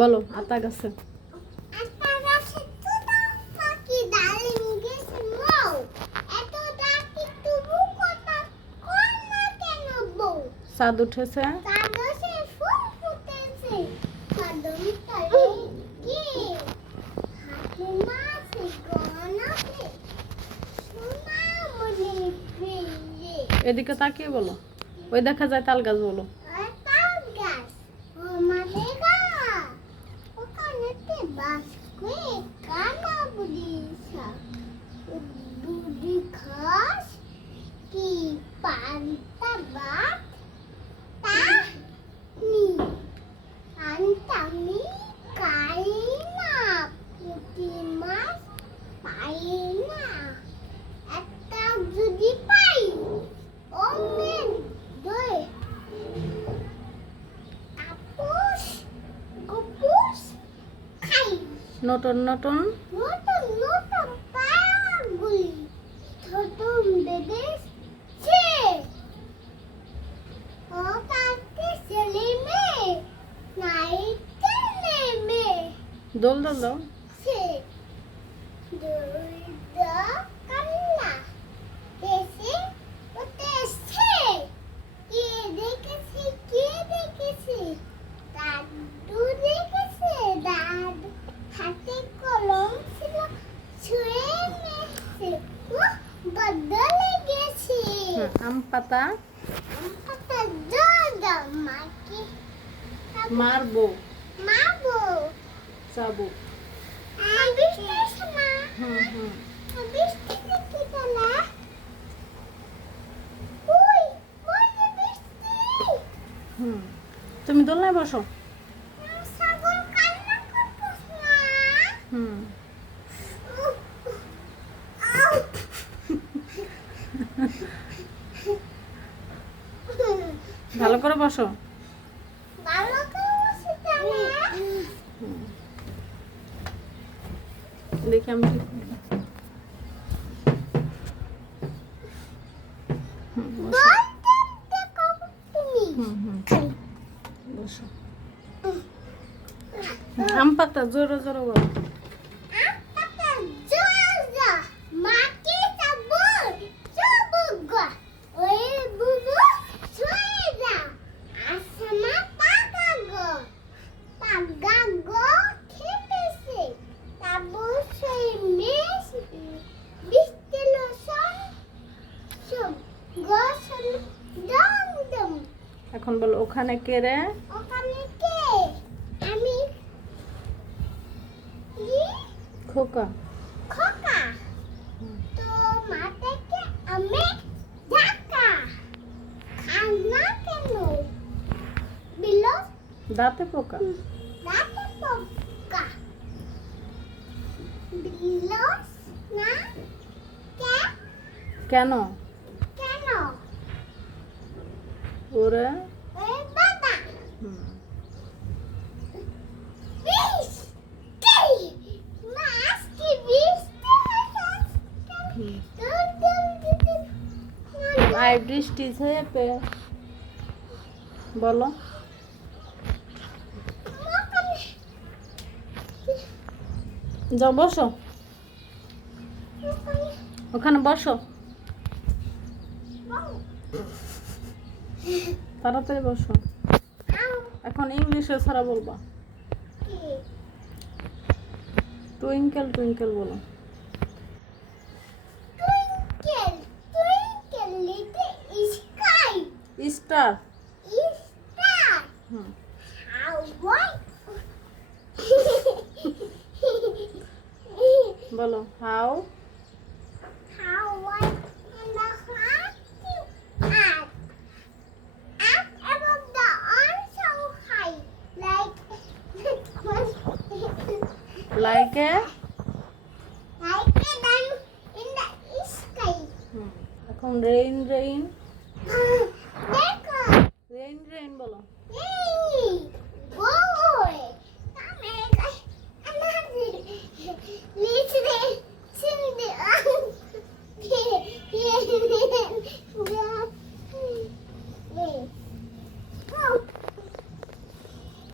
বলো আতা গাছে চাঁদ উঠেছে। এদিকে তাকিয়ে বলো। ওই দেখা যায় তাল গাছ বলো। নতুন নতুন দোল দোল দাও। আম পাতা মারবো চাবো। তুমি দোলনায় বসো। ভালো করে বসো। দেখি আমি বসো। আম পাতা জোরে জোরে বলো। এখন বলো ওখানে কে রে? আমি খোকা। তো মাথাকে আমি ঢাকা খানা কেন বিলো দাঁতে পোকা। দাঁতে পোকা বিলো না কেন কেন ওরে বাবা বিষ কি মাছ কি বিষ আই বৃষ্টি ঝেপে বলো। যাও বসো ওখানে বসো তাড়াতাড়ি বসো। এখন ইংলিশে ছাড়া বলবা। টুইঙ্কেল টুইঙ্কেল বলো। স্টার বলো হাউ like a এখন rain rain